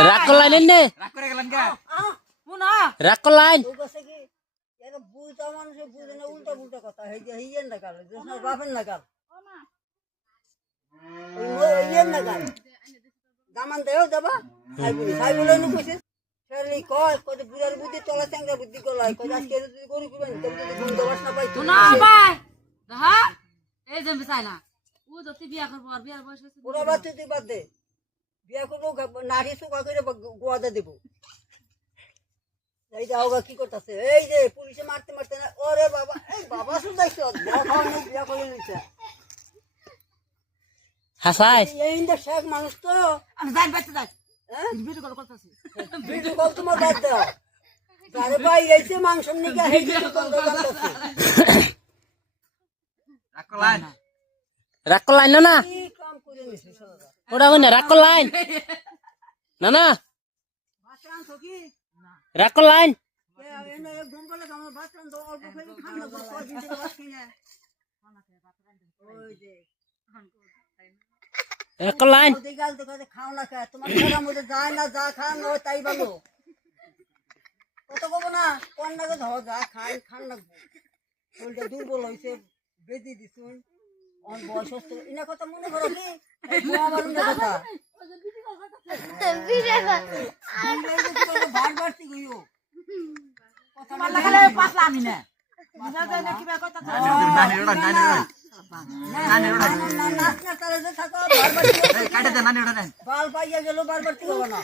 রাগ করলেন নে রাগ করলেন বুঝা মানুষের বুঝে না উল্টা পুল্টা কথা হইয়েন না কাল বাপের না কাল না কাল দামান দেও যাবা সাই বলে নি কইছে সেলি কয় কত বুড়ার বুদ্ধি তোলা চ্যাংরা বুদ্ধি গলায় কয় আজকে যদি গরু কিবেন তবে যদি গুণ দেওয়াস না পাই না ভাই দেখা এই যে বিছাই না ও যতি বিয়া করব আর বিয়ার বয়স হইছে পুরো বাদ তুই বাদ দে বিয়া করবো নারী সুখা করে গোয়াদা দেব এই যে আওগা কি করতেছে এই যে পুলিশে মারতে মারতে না ওরে বাবা এই বাবা শুধাইছো বিয়া করে নিছে হাসাই এই ইন্দা শেখ মানুষ তো আমি যাই বাইতে যাই ভিডিও কল করতেছি ভিডিও কল তোমার বাদ দাও আরে ভাই এইতে মাংস নিয়ে হেই ভিডিও কল করতেছে রাগ করলেন না কি কাম করে নিছে সারা ওটা কই না রাগ করলেন না বাঁচান তো কি রাগ করলেন এনে গঙ্গলে আমার বাঁচান তো অল্প করে খান না কদিন থেকে বাঁচি না ওই যে রাগ করলেন ওদের গাল দেখে খাও না খায় তোমার ঘরের মধ্যে যায় না যা খান ও তাই বলো কত কব না কোন না ধর যা খান না শরীরটা দুর্বল হয়েছে বেঁধে দিছুন অন বয়স হচ্ছে ইনা কথা মনে করো কি আমার কথা বার বাড়তি গইও কথা লাগালে পাতলা আমি না বুঝা যায় না কিবা কথা বাল পাইয়া গেল বার বাড়তি হবো না